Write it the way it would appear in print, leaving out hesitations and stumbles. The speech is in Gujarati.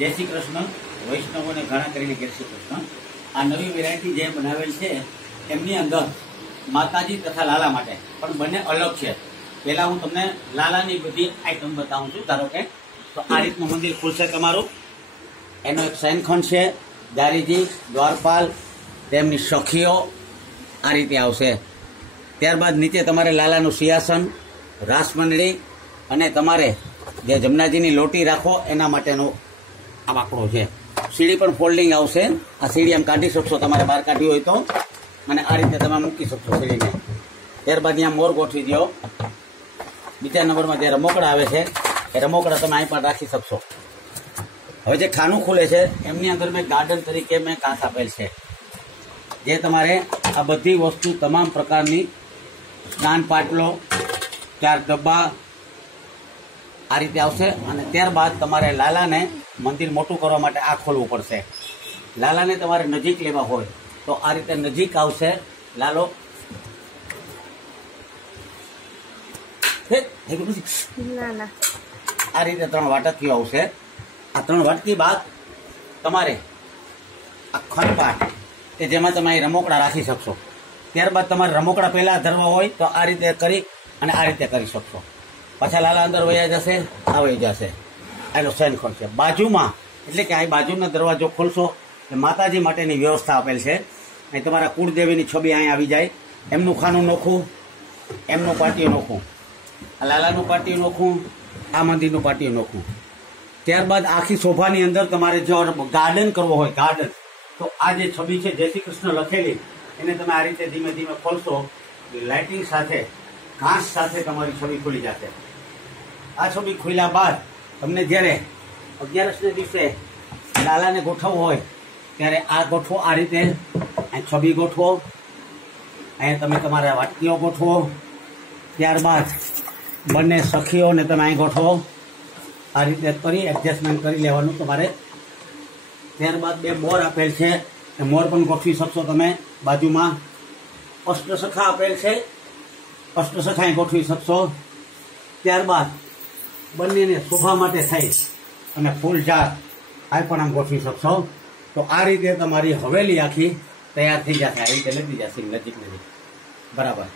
જય શ્રી કૃષ્ણ. વૈષ્ણવોને ઘણા કરીને જય શ્રી કૃષ્ણ. આ નવી વેરાયટી જે બનાવેલ છે એમની અંદર માતાજી તથા લાલા માટે પણ બંને અલગ છે. પહેલા હું તમને લાલાની બધી આઈટમ બતાવું છું. ધારો કે તો આ રીતનું મંદિર ખુલશે તમારું. એનો એક શયનખંડ છે, દારીજી, દ્વારપાલ, તેમની સખીઓ આ રીતે આવશે. ત્યારબાદ નીચે તમારે લાલાનું સિંહાસન, રાસ મંડળી અને તમારે જે જમનાજીની લોટી રાખો એના માટેનો આ બાકડો છે. સીડી પણ ફોલ્ડિંગ આવશે. આ સીડી આમ કાઢી શકશો તમારે બહાર કાઢવી હોય તો, અને આ રીતે તમે મૂકી શકશો સીડીને. ત્યારબાદ અહીંયા મોર ગોઠવી દો. બીજા નંબરમાં જે રમોકડા આવે છે એ રમોકડા તમે અહીં પણ રાખી શકશો. હવે જે ખાનું ખુલે છે એમની અંદર મેં ગાર્ડન તરીકે મેં કાંસ આપેલ છે, જે તમારે આ બધી વસ્તુ તમામ પ્રકારની સ્નાન પાટલો, 4 ડબ્બા આ રીતે આવશે. અને ત્યારબાદ તમારે લાલાને મંદિર મોટું કરવા માટે આ ખોલવું પડશે. લાલાને તમારે નજીક લેવા હોય તો આ રીતે નજીક આવશે. લાલો આ રીતે 3 વાટકીઓ આવશે. આ 3 વાટકી બાદ તમારે આ ખંડપાટ કે જેમાં તમે રમોકડા રાખી શકશો. ત્યારબાદ તમારે રમોકડા પહેલા ધરવા હોય તો આ રીતે કરી અને આ રીતે કરી શકશો. પાછા લાલા અંદર વયા જશે, આ વહી જશે. એનો શયનખંડ છે. બાજુમાં એટલે કે આ બાજુનો દરવાજો ખોલશો એટલે માતાજી માટેની વ્યવસ્થા આપેલ છે. અહીં તમારા કુળદેવીની છબી અહીં આવી જાય. એમનું ખાનું નોખું, એમનું પાટિયું નોખું, આ લાલાનું પાટિયું નોખું, આ મંદિરનું પાટિયું નોખું. ત્યારબાદ આખી શોભાની અંદર તમારે જો ગાર્ડન કરવો હોય, ગાર્ડન, તો આ જે છબી છે જય શ્રી કૃષ્ણ લખેલી એને તમે આ રીતે ધીમે ધીમે ખોલશો. લાઇટિંગ સાથે, ઘાસ સાથે તમારી છબી ખુલી જશે. આ છબી ખુલ્યા બાદ તમને જ્યારે 11ને દિવસે લાલાને ગોઠવવો હોય ત્યારે આ ગોઠવો. આ રીતે અહીં છબી ગોઠવો, અહીંયા તમે તમારા વાટકીઓ ગોઠવો. ત્યારબાદ બંને સખીઓને તમે અહીં ગોઠવો. આ રીતે કરી એડજસ્ટમેન્ટ કરી લેવાનું તમારે. ત્યારબાદ 2 મોર આપેલ છે, એ મોર પણ ગોઠવી શકશો તમે બાજુમાં. અષ્ટસખા આપેલ છે, અષ્ટસખા ગોઠવી શકશો. ત્યારબાદ બંનેને શોભા માટે થઈ અને ફૂલ ઝાડ આ પણ આમ ગોઠવી શકશો. તો આ રીતે તમારી હવેલી આખી તૈયાર થઈ જશે. આ રીતે લેતી જશે નજીક નજીક. બરાબર.